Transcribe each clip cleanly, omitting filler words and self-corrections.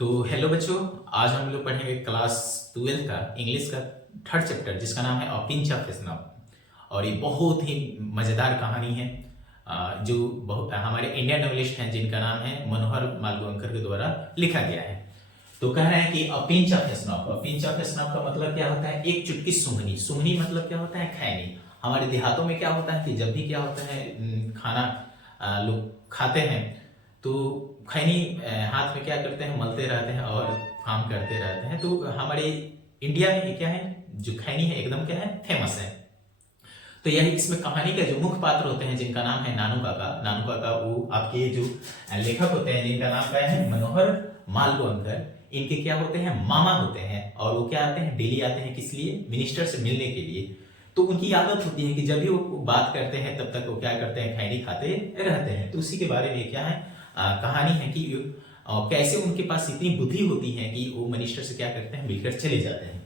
तो हेलो बच्चों, आज हम लोग पढ़ेंगे क्लास 12 का इंग्लिश का थर्ड चैप्टर जिसका नाम है अ पिंच ऑफ स्नॉफ। और ये बहुत ही मज़ेदार कहानी है जो बहुत हमारे इंडियन नॉवेलिस्ट हैं जिनका नाम है मनोहर मालगोंकर के द्वारा लिखा गया है। तो कह रहे हैं कि a pinch of snuff. A pinch of snuff का मतलब क्या होता है? एक चुटकी सूंघनी। सूंघनी मतलब क्या होता है? खैनी। हमारे देहातों में क्या होता है कि जब भी क्या होता है खाना लोग खाते हैं तो खैनी हाथ में क्या करते हैं, मलते रहते हैं और काम करते रहते हैं। तो हमारे इंडिया में क्या है, जो खैनी है एकदम क्या है, फेमस है। तो यही इसमें कहानी के जो मुख्य पात्र होते हैं जिनका नाम है नानू काका। नानू काका वो आपके जो लेखक होते हैं जिनका नाम क्या है, मनोहर मालगोंकर। इनके क्या होते हैं, मामा होते हैं। और वो क्या आते हैं, डेली आते हैं किस लिए? मिनिस्टर से मिलने के लिए। तो उनकी आदत होती है कि जब भी वो बात करते हैं तब तक वो क्या करते हैं, खैनी खाते रहते हैं। तो उसी के बारे में क्या है, कहानी है कि कैसे उनके पास इतनी बुद्धि होती है कि वो मिनिस्टर से क्या करते हैं, मिलकर चले जाते हैं।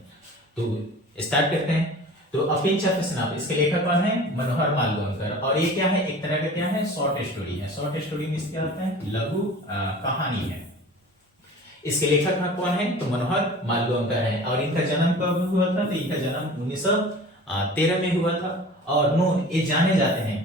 तो स्टार्ट करते हैं। तो अ पिंच ऑफ स्नफ, इसके लेखक कौन है? मनोहर मालगोंकर। और ये क्या है, एक तरह का क्या है, शॉर्ट स्टोरी है। शॉर्ट स्टोरी में क्या होता है, लघु कहानी है। इसके लेखक कौन है? तो मनोहर मालगोंकर है। और इनका जन्म कब हुआ था? तो इनका जन्म 1913 में हुआ था। और ये जाने जाते हैं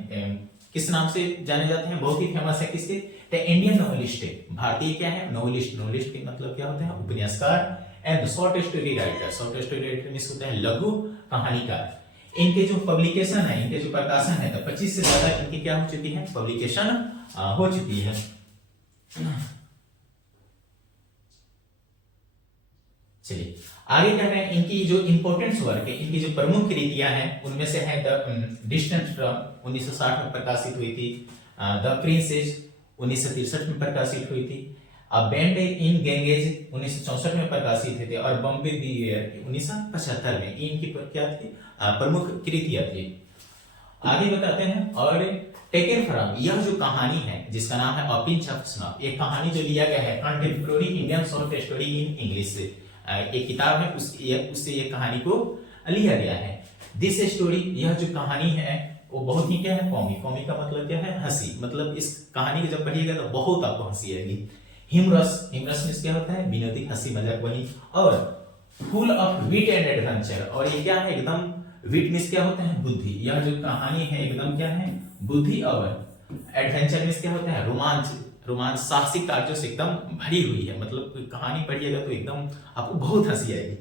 किस नाम से जाने जाते हैं? बहुत ही फेमस है किसके? The Indian novelist. भारतीय क्या है, नॉवेलिस्ट। नॉवेलिस्ट के मतलब क्या होते हैं? उपन्यासकार। And short story writer. Short story writer means होता है लघु कहानीकार। इनके जो पब्लिकेशन है, इनके जो प्रकाशन है, तो 25 से ज्यादा इनकी क्या हो चुकी है, पब्लिकेशन हो चुकी है। चलिए आगे कह रहे हैं, इनकी जो इंपोर्टेंट वर्क है, इनकी जो प्रमुख कृतियां हैं उनमें से है द डिस्टेंट फ्रॉम 1960 में प्रकाशित हुई थी। द प्रिंसेस 1963 में प्रकाशित हुई थी। अ बैंड इन गैंगेज 1964 में प्रकाशित थे। और बॉम्बे दी 1975 में। इनकी क्या थी, प्रमुख कृतियां थी। आगे बताते हैं। और टेकन फ्रॉम, यह जो कहानी है जिसका नाम है अ पिंच ऑफ स्नफ, एक कहानी जो लिया गया है contemporary Indian short story in English से। एक किताब है उससे ये कहानी को लिया गया है। दिस स्टोरी, यह जो कहानी है वो बहुत ही क्या है, कॉमिक। कॉमिक का मतलब क्या है, हंसी। मतलब इस कहानी को जब पढ़िएगा तो बहुत आपको हंसी आएगी। हिमरस, हिमरस में क्या होता है, विनोदी, हंसी मजाक वाली। और full of wit and adventure, और ये क्या है, एकदम विट मीन्स क्या होता है, बुद्धि। यह जो कहानी है एकदम क्या है, बुद्धि। और एडवेंचर मीन्स क्या होता है, रोमांच। रोमांच, साहसिक कार्यों से एकदम भरी हुई है। मतलब कोई कहानी पढ़िएगा तो एकदम आपको बहुत हंसी आएगी।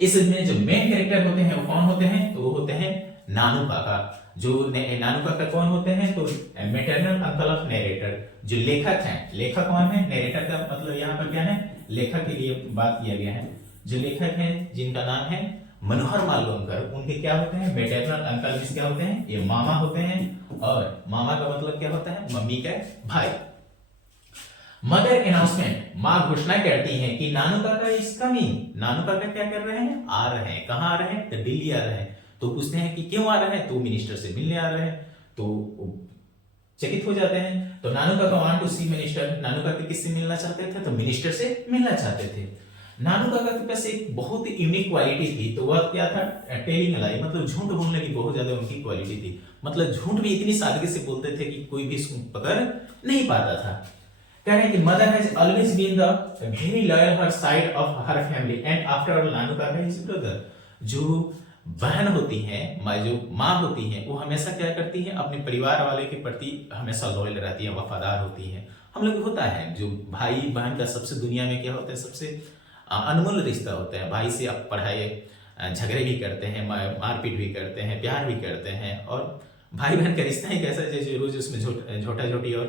इसमें जो मेन कैरेक्टर होते हैं वो कौन होते हैं? तो वो होते हैं नानू काका। जो नानू काका कौन होते हैं? तो मैटरनल अंकल ऑफ नरेटर। जो लेखक हैं, लेखक कौन है? नरेटर का मतलब यहाँ पर क्या है, लेखक के लिए बात किया गया है। जो लेखक हैं जिनका नाम है मनोहर मालगोंकर, उनके क्या होते हैं, मैटरनल अंकल मींस क्या होते हैं, ये मामा होते हैं। और मामा का मतलब क्या होता है, मम्मी का भाई। मदर अनाउंसमेंट, माँ घोषणा करती है कि नानू काका इज कमिंग। नानू काका क्या कर रहे हैं, आ रहे हैं। कहाँ आ रहे हैं? तो दिल्ली आ रहे हैं। तो पूछते हैं कि क्यों आ रहे हैं? तो मिनिस्टर से मिलने आ रहे हैं। तो चकित हो जाते हैं। तो नानू काका वांट टू सी मिनिस्टर। नानू काका किससे मिलना चाहते थे? तो मिनिस्टर से मिलना चाहते थे। नानू काका के पास एक बहुत ही यूनिक क्वालिटी थी। तो वह क्या था, टेलिंग लाई, मतलब झूठ बोलने की बहुत ज्यादा उनकी क्वालिटी थी। मतलब झूठ भी इतनी सादगी से बोलते थे कि कोई भी इसको पकड़ नहीं पाता था। कह रहे हैं कि mother has always been the very loyal her side of her family and after all Nanu Kaka his brother. जो बहन होती है, जो माँ होती है, वो हमेशा क्या करती है, अपने परिवार वाले के प्रति हमेशा लॉयल रहती है, वफादार होती है। हम लोग होता है जो भाई बहन का सबसे दुनिया में क्या होता है, सबसे अनमोल रिश्ता होता है। भाई से आप पढ़ाई झगड़े भी करते हैं, मारपीट भी करते हैं, प्यार भी करते हैं। और भाई बहन का रिश्ता ही कैसा है जैसे रोज उसमें झोटा झोटी और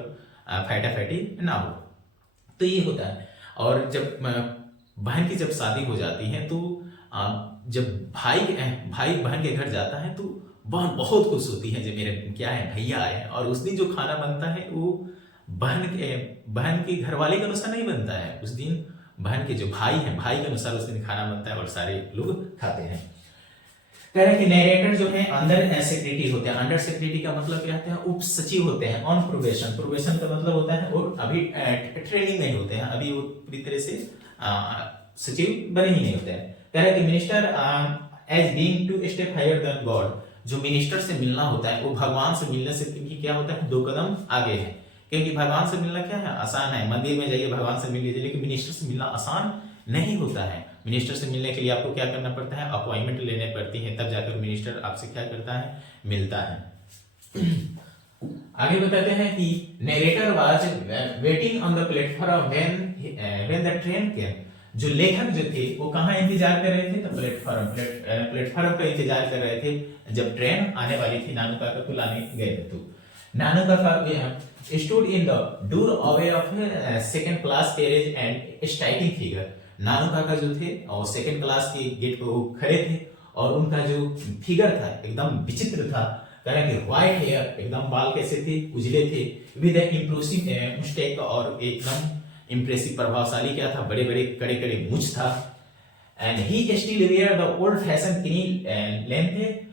फैटा फैटी ना हो। तो ये होता है। और जब बहन की जब शादी हो जाती है तो जब भाई बहन के घर जाता है तो बहन बहुत खुश होती है, जो मेरे क्या है, भैया आए हैं। और उस दिन जो खाना बनता है वो बहन के घर वाले के अनुसार नहीं बनता है। उस दिन बहन के जो भाई हैं, भाई के अनुसार उस दिन खाना बनता है और सारे लोग खाते हैं। कह रहे हैं कि नरेटर जो है अंडर सेक्रेटरी होते हैं। अंडर सेक्रेटरी का मतलब क्या होता है, उप सचिव होते हैं। ऑन प्रोबेशन, प्रोबेशन का मतलब होता है वो अभी ट्रेनिंग में होते हैं, अभी वो पूरी तरह से सचिव बने ही नहीं होते हैं। कह रहे हैं कि minister as being two step higher than God. जो मिनिस्टर से मिलना होता है वो भगवान से मिलने से क्या होता है, 2 कदम आगे है। क्योंकि भगवान से मिलना क्या है, आसान है, मंदिर में जाइए भगवान से मिल लीजिए, लेकिन मिनिस्टर से मिलना आसान नहीं होता है। मिनिस्टर से मिलने के लिए आपको क्या करना पड़ता है, अपॉइंटमेंट लेने पड़ती है, तब जाकर मिनिस्टर आपसे क्या करता है, मिलता है। आगे बताते हैं कि narrator was waiting on the platform when the train came. जो लेखक जो थे वो कहाँ इंतजार कर रहे थे, तो प्लेटफॉर्म पे इंतजार कर रहे थे जब ट्रेन आने वाली थी, नानू काका को लाने गए थे। तो Nanu Kaka stood in the door away of second class carriage and striking figure. Nanu Kaka जो थे और सेकंड क्लास के गेट पे वो खड़े थे और उनका जो फिगर था एकदम विचित्र था, कारण कि व्हाइट हेयर, एकदम बाल कैसे थे, उजले थे, विद इंप्रेसिव मुस्टैच, और एकदम इंप्रेसिव प्रभावशाली क्या था, बड़े बड़े कड़े कड़े मूंछ था। And he still wear the old fashion clean length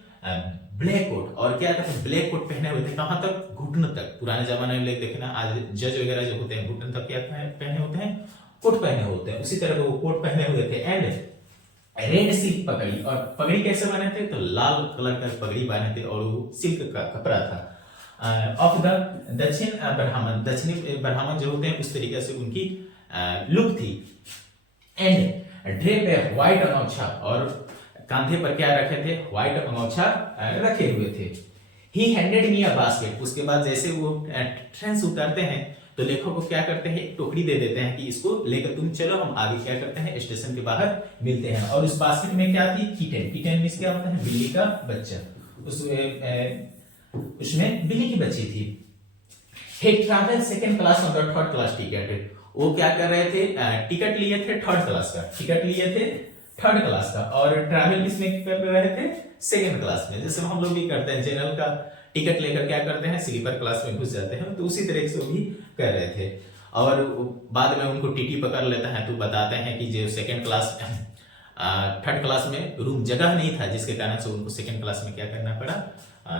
black coat, और क्या कहते हैं, ब्लैक कोट पहने हुए थे, कहां तक, घुटनों तक। पुराने जमाने में देखना, आज जज वगैरह जो होते हैं घुटनों तक क्या पहने होते हैं, कोट पहने होते हैं, उसी तरह वो कोट पहने हुए थे। एंड रेड सिल्क पगड़ी, और पगड़ी कैसे बने थे, तो लाल कलर का पगड़ी बने थे, और वो सिल्क का कपड़ा था। ऑफ द दक्षिणी ब्राह्मण जो होते हैं उस तरीके से उनकी लुक थी। एंड ड्रेप ए व्हाइट अंगोछा, और कांधे पर क्या रखे थे, व्हाइट अंगोछा रखे हुए थे। ही हैंडेड मी अ बास्केट, उसके बाद जैसे वो ट्रेन से उतरते हैं तो लेखक को क्या करते हैं, एक टोकरी दे देते हैं कि इसको लेकर तुम चलो, हम आगे क्या करते हैं, स्टेशन के बाहर मिलते हैं। और उस बास्केट में क्या थी, किटन। किटन मींस क्या होता है, बिल्ली का बच्चा। उसमें बिल्ली की बच्ची थी। he traveled second class on the third class ticket, वो क्या कर रहे थे, टिकट लिए थे थर्ड क्लास का, टिकट लिए थे थर्ड क्लास का, और ट्रैवल किसमें कर रहे थे, सेकंड क्लास में। जैसे हम लोग भी करते हैं, जनरल का टिकट लेकर क्या करते हैं, स्लीपर क्लास में घुस जाते हैं, तो उसी तरह से वो भी कर रहे थे। और बाद में उनको टीटी पकड़ लेता है, तो बताते हैं कि जो सेकंड क्लास थर्ड क्लास में रूम जगह नहीं था, जिसके कारण से उनको सेकंड क्लास में क्या करना पड़ा,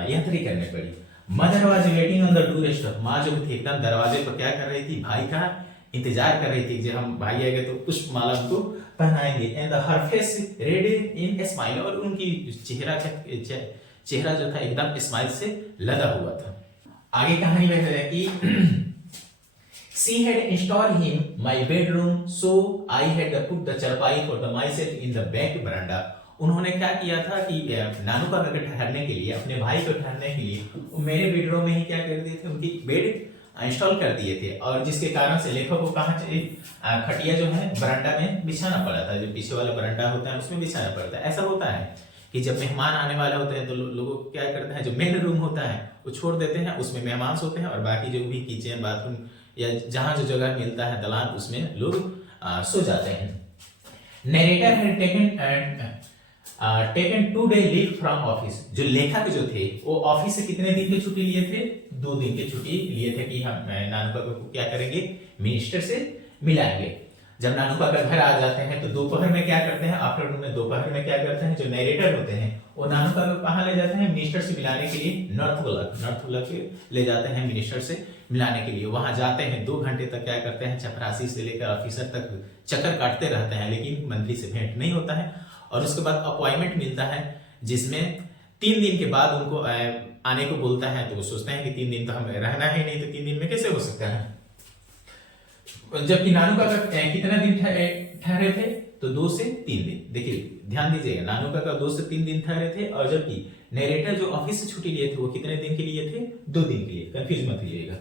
यात्री करनी पड़ी। Mother was waiting on the door step, माँ जो थी एकदम दरवाजे पर क्या कर रही थी, भाई का इंतजार कर रही थी, जब हम भाई आएंगे तो पुष्पमाला उनको पहनाएंगे। And her face red in smile, और उनकी चेहरा जो था एकदम स्माइल से लदा हुआ था। आगे कहानी में है कि she had installed him my bedroom, so I had put the चारपाई for the myself in the back veranda। उन्होंने क्या किया था कि नानू का घर ठहरने के लिए, अपने भाई को ठहरने के लिए वो मेरे बेडरूम में ही क्या कर दिए थे, उनकी बेड इंस्टॉल कर दिए थे, और जिसके कारण से लेखक को कहाँ खटिया जो है बरांडा में बिछाना पड़ा था, जो पीछे वाला बरांडा होता है उसमें बिछाना पड़ता है। ऐसा होता है कि जब मेहमान आने वाले होते हैं तो लोगों क्या करते हैं, जो मेन रूम होता है वो छोड़ देते हैं, उसमें मेहमान सोते हैं, और बाकी जो भी किचन बाथरूम या जहां जो जगह मिलता है दलान, उसमें लोग सो जाते हैं। Narrator had taken 2 day leave from office, जो लेखक जो थे वो ऑफिस से कितने दिन की छुट्टी लिए थे, 2 दिन की छुट्टी लिए थे कि हम नानू काका को क्या करेंगे, मिनिस्टर से मिलाएंगे। जब नानू काका घर आ जाते हैं तो दोपहर में क्या करते हैं, आफ्टरनून में दोपहर में क्या करते हैं, जो नरेटर होते हैं वो नानू काका को कहाँ ले जाते हैं, मिनिस्टर से मिलाने के लिए नॉर्थ ब्लॉक ले जाते हैं मिनिस्टर से मिलाने के लिए। वहां जाते हैं 2 घंटे तक क्या करते हैं, चपरासी से लेकर ऑफिसर तक चक्कर काटते रहते हैं, लेकिन मंत्री से भेंट नहीं होता है। और उसके बाद अपॉइंटमेंट मिलता है, जिसमें 3 दिन के बाद उनको आने को बोलता है, तो वो सोचते हैं कि 3 दिन तो हमें रहना है नहीं, तो 3 दिन में कैसे हो सकता है। जबकि नानू काका कितना दिन ठहरे थे, तो 2 से 3 दिन। देखिए ध्यान दीजिएगा, नानू काका 2 से 3 दिन ठहरे थे, और जबकि नरेटर जो ऑफिस से छुट्टी लिए थे वो कितने दिन के लिए थे, 2 दिन के लिए, कंफ्यूज मत कीजिएगा।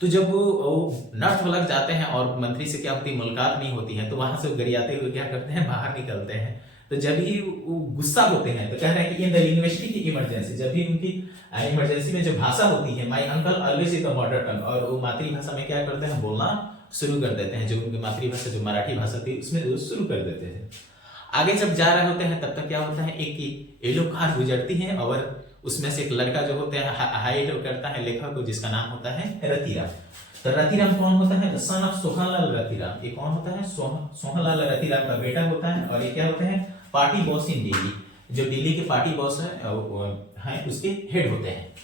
तो जब वो नॉर्थ ब्लॉक जाते हैं और मंत्री से क्या होती, मुलाकात नहीं होती है, तो वहां से गरियाते हुए क्या करते हैं, बाहर निकलते हैं। तो जब ही वो गुस्सा होते हैं तो कह रहे हैं कि इन द यूनिवर्सिटी की इमरजेंसी, जब भी उनकी इमरजेंसी में जो भाषा होती है, my uncle always in the mother tongue, और वो मातृभाषा में क्या करते हैं, बोलना शुरू कर देते हैं। जो उनकी मातृभाषा जो मराठी भाषा थी उसमें शुरू कर देते थे। आगे जब जा रहे होते हैं तब तक क्या होता है, एक येलो कार गुजरती है, और उसमें से एक लड़का जो होता है हाइड करता है लेखक को, जिसका नाम होता है रतिराम। तो रतिराम कौन होता है, सन ऑफ सोहनलाल रतिराम। ये कौन होता है, सोहनलाल रतिराम का बेटा होता है, और ये क्या होते हैं, पार्टी बॉस इन दिल्ली, जो दिल्ली के पार्टी बॉस है उसके हेड होते हैं।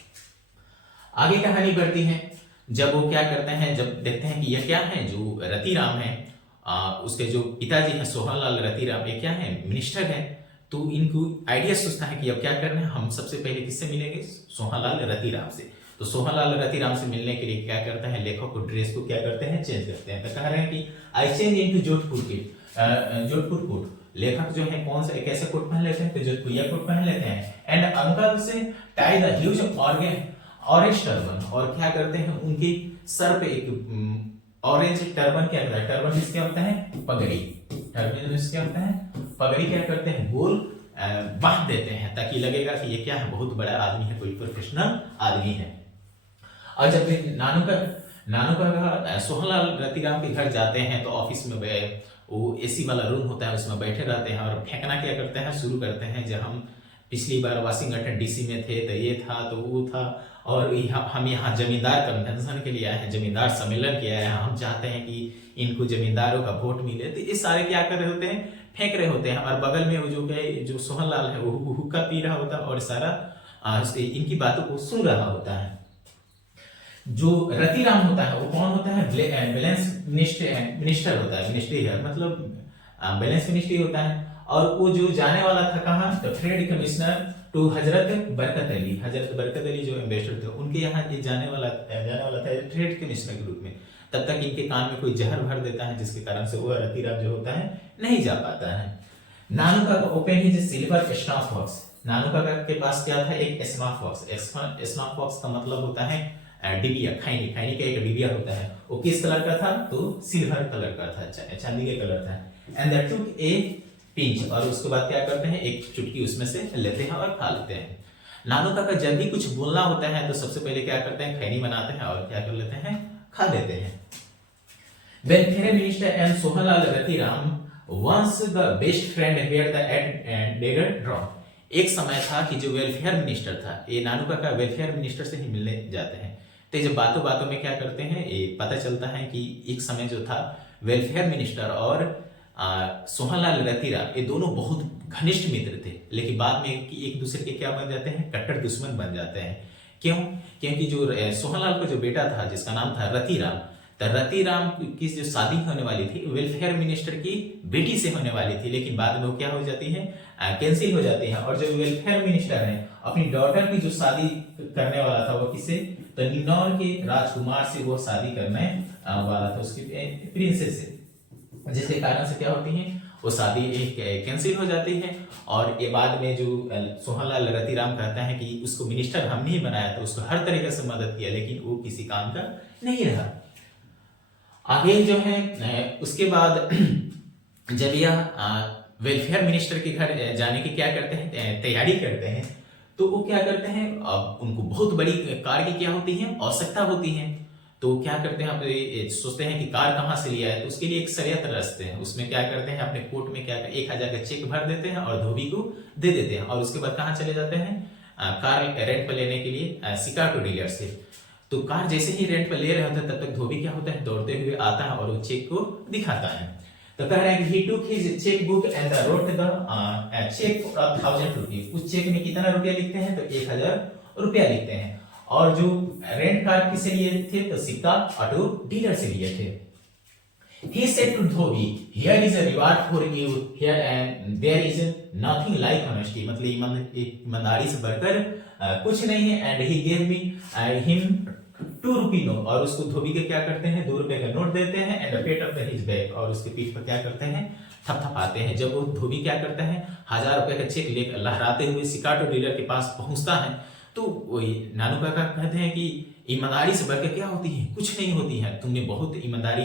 आगे कहानी बढ़ती है, जब वो क्या करते हैं, जब देखते हैं कि यह क्या है, जो रतिराम है, उसके जो पिताजी हैं सोहनलाल रतिराम, ये क्या है, मिनिस्टर है। तो इनको आइडिया सोचता है कि अब क्या करना है, हम सबसे पहले किससे मिलेंगे, सोहनलाल रतिराम से। तो सोहनलाल रतिराम से मिलने के लिए क्या करते हैं, लेखक को ड्रेस को क्या करते हैं, चेंज करते हैं। तो कह रहे हैं कि I change into Jodhpur coat. लेखक जो है कौन सा एक ऐसे कोट पहन लेते हैं, तो जोधपुरिया कोट पहन लेते हैं। एंड अंकल से tie the huge orange turban, और क्या करते हैं, उनके सर पे एक ऑरेंज टर्बन, क्या होता है, टर्बन किसके होता है, पगड़ी, टर्बन किसके होता है, पगड़ी क्या करते हैं, गोल बांध देते हैं, ताकि लगेगा कि ये क्या है, बहुत बड़ा आदमी है, कोई प्रोफेशनल आदमी है। और जब नानू का सोहनलाल रतिराम के घर जाते हैं तो ऑफिस में वो एसी वाला रूम होता है, उसमें बैठे रहते हैं और फेंकना क्या करते हैं, शुरू करते हैं। जब हम पिछली बार वाशिंगटन डीसी में थे तो ये था, तो वो था, और हम यहाँ जमींदार कन्वेंशन के लिए आए हैं, जमींदार सम्मेलन के आए हैं, हम चाहते हैं कि इनको जमींदारों का वोट मिले। तो ये सारे क्या कर रहे होते हैं, फेंक रहे होते हैं। और बगल में वो जो सोहनलाल है वो हुक्का पी रहा होता है और सारा इनकी बातों को सुन रहा होता है। जो रतिराम होता है वो कौन होता है, बैलेंस मिनिस्टर होता है, मिनिस्ट्री है, मतलब बैलेंस मिनिस्ट्री होता है। और वो जो जाने वाला था कहाँ, तो ट्रेड कमिश्नर टू हजरत बरकत अली जो एम्बेसडर थे, उनके यहाँ ये जाने वाला था ट्रेड कमिश्नर के रूप में। तब तक इनके कान में कोई जहर भर देता है, जिसके कारण से वो रतिराम जो होता है नहीं जा पाता है। नानू का ओपन हिज सिल्वर स्नॉफ बॉक्स, नानू का के पास क्या था, एक स्नॉफ बॉक्स। स्नॉफ बॉक्स का मतलब होता है डिबिया, खैनी का एक डिबिया होता है। वो किस कलर का था, तो सिल्वर कलर का था, चांदी के कलर था। And that took A pinch, और उसके बाद क्या करते हैं, एक चुटकी उसमें से लेते हैं और खा लेते हैं। नानू काका जब भी कुछ बोलना होता है तो सबसे पहले क्या करते हैं, खैनी बनाते हैं और क्या कर लेते हैं, खा लेते हैं। Welfare minister and Sohanlal Ratiram once the best friend here the dagger draw. एक समय था कि जो वेलफेयर मिनिस्टर था, ये नानू काका वेलफेयर मिनिस्टर से ही मिलने जाते हैं। तो जब बातों बातों में क्या करते हैं, ये पता चलता है कि एक समय जो था वेलफेयर मिनिस्टर और सोहनलाल रतिराम ये दोनों बहुत घनिष्ठ मित्र थे, लेकिन बाद में एक दूसरे के क्या बन जाते हैं, कट्टर दुश्मन बन जाते हैं। क्यों, क्योंकि जो सोहनलाल का जो बेटा था जिसका नाम था रतिराम, तो रतिराम की जो शादी होने वाली थी वेलफेयर मिनिस्टर की बेटी से होने वाली थी, लेकिन बाद में वो क्या हो जाती है, कैंसिल हो जाती है। और जो वेलफेयर मिनिस्टर है अपनी डॉटर की जो शादी करने वाला था वो किससे, तो निन्नौर के राजकुमार से वो शादी करने वाला था, उसकी प्रिंसेस से, जिसके कारण से क्या होती है, वो शादी कैंसिल हो जाती है। और ये बाद में जो सोहनलाल रतिराम कहता है कि उसको मिनिस्टर हमने ही बनाया था, उसको हर तरीके से मदद किया, लेकिन वो किसी काम का नहीं रहा। आगे जो है उसके बाद जब यह वेलफेयर मिनिस्टर के घर जाने की क्या करते हैं, तैयारी करते हैं, तो वो क्या करते हैं, अब उनको बहुत बड़ी कार की क्या होती है, आवश्यकता होती है। तो क्या करते हैं, आप सोचते हैं कि कार कहाँ से लिया है, तो उसके लिए एक षड्यंत्र रचते हैं। उसमें क्या करते हैं, अपने कोर्ट में क्या 1000 का चेक भर देते हैं और धोबी को दे देते हैं, और उसके बाद कहाँ चले जाते हैं, कार रेंट पर लेने के लिए शिकागो डीलर से। तो कार जैसे ही रेंट पर ले रहे होते हैं तब तक धोबी क्या होता है, दौड़ते हुए आता है और वो चेक को दिखाता है। तो कह रहे हैं कि he took his checkbook and wrote the check for 1000 rupees। उस चेक में कितना रुपया लिखते हैं, तो 1000 रुपया लिखते हैं। और जो रेंट कार किसे लिए थे, तो सिक्का ऑटो डीलर से लिए थे। He said to Dhobi, here is a reward for you here and there is nothing like honesty, मतलब ईमानदारी से बढ़कर कुछ नहीं है। And he gave me him 2 rupee note, और उसको धोबी के क्या करते हैं, 2 रुपए का नोट देते हैं। And pet of his bag, और उसके पीठ पर क्या करते हैं, थपथपाते हैं। जब वो धोबी क्या करता है, 1000 रुपए का चेक लेकर लहराते हुए शिकागो डीलर के पास पहुंचता है, तो वही नानू काका कहते हैं कि ईमानदारी से बढ़कर क्या होती है, कुछ नहीं होती है। तुमने बहुत ईमानदारी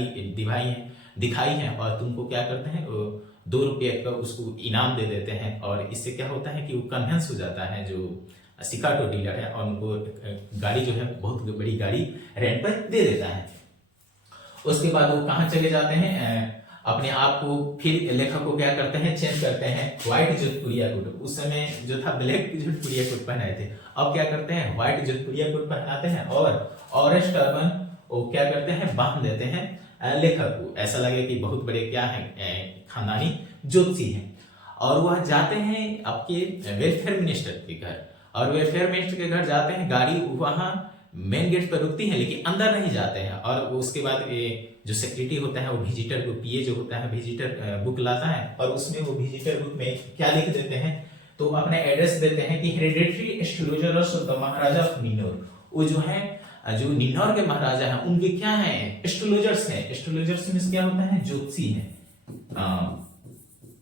दिखाई है, और तुमको क्या करते हैं, 2 रुपये का उसको इनाम दे देते हैं। और इससे क्या होता है कि वो कन्विंस हो जाता है जो शिकागो डीलर है, और उनको गाड़ी जो है बहुत बड़ी गाड़ी रेंट पर दे देता है। उसके बाद वो कहाँ चले जाते हैं, अपने आप को फिर लेखक को क्या करते हैं, चेंज करते हैं, व्हाइट जोधपुरिया कोट। उस समय जो था ब्लैक जोधपुरिया कोट पहनाए थे, अब क्या करते हैं, व्हाइट जोधपुरिया कोट पहनाते हैं और ऑरेंज टर्बन वो क्या करते हैं, बांध देते हैं लेखक को, ऐसा लगे कि बहुत बड़े क्या है, खानदानी ज्योतिषी हैं। और वह जाते हैं आपके वेलफेयर मिनिस्टर के घर, और वेलफेयर मिनिस्टर के घर जाते हैं, गाड़ी वहां मेन गेट पर रुकती है, लेकिन अंदर नहीं जाते हैं। और उसके बाद ये जो सेक्रेटरी होता है वो विजिटर को, पीए जो होता है विजिटर बुक लाता है, और उसमें वो विजिटर बुक में क्या लिख देते हैं, तो अपना एड्रेस देते हैं कि hereditary astrologer of the Maharaja of Ninnaur. वो जो है जो निन्नौर के महाराजा हैं उनके क्या है, एस्ट्रोलॉजर्स हैं। एस्ट्रोलॉजर्स मींस क्या होता है, ज्योतिषी है,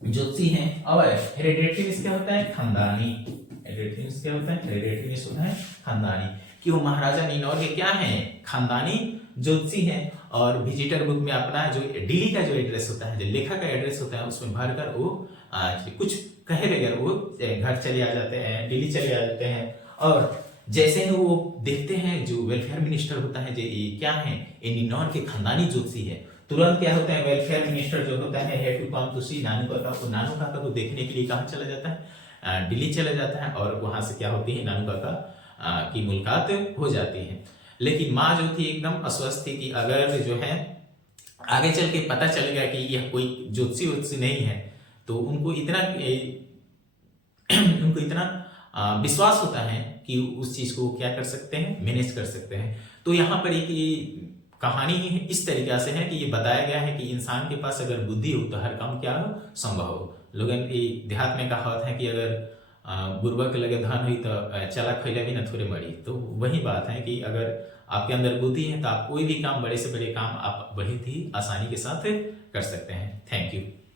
ज्योतिषी हैं। और हेरेडिटरी मींस क्या होता है, खानदानी। हेरेडिटरी मींस क्या होता है, हेरेडिटरी मींस होता है खानदानी, कि वो महाराजा निन्नौर के क्या हैं, खानदानी ज्योतिषी हैं। और विजिटर बुक में अपना जो दिल्ली का जो एड्रेस होता है, जो लेखक का एड्रेस होता है, उसमें भरकर वो कुछ कहे बगैर वो घर चले आ जाते हैं, दिल्ली चले आ जाते हैं। और जैसे ही वो देखते हैं जो वेलफेयर मिनिस्टर होता है, जो ये क्या है, ये निन्नौर के खानदानी ज्योतिषी है, तुरंत क्या होता है, वेलफेयर मिनिस्टर जो होता है हेड टू कम टू सी नानू काका, वो नानू काका को देखने के लिए कहाँ चला जाता है, दिल्ली चला जाता है। और वहां से क्या होती है, नानू काका की मुलाकात हो जाती है। लेकिन माँ जो थी एकदम अस्वस्थ थी कि अगर जो है आगे चल के पता चल गया कि यह कोई ज्योतिषी नहीं है, तो उनको इतना विश्वास होता है कि उस चीज को क्या कर सकते हैं, मैनेज कर सकते हैं। तो यहाँ पर एक कहानी इस तरीके से है कि ये बताया गया है कि इंसान के पास अगर बुद्धि हो तो हर काम क्या हो, संभव हो। लोगन की देहात में कहावत है कि अगर बुर्बक लगे धन हुई तो चला खैला भी न थोड़े मरी। तो वही बात है कि अगर आपके अंदर बुद्धि है तो आप कोई भी काम, बड़े से बड़े काम आप बहुत ही आसानी के साथ कर सकते हैं। Thank you.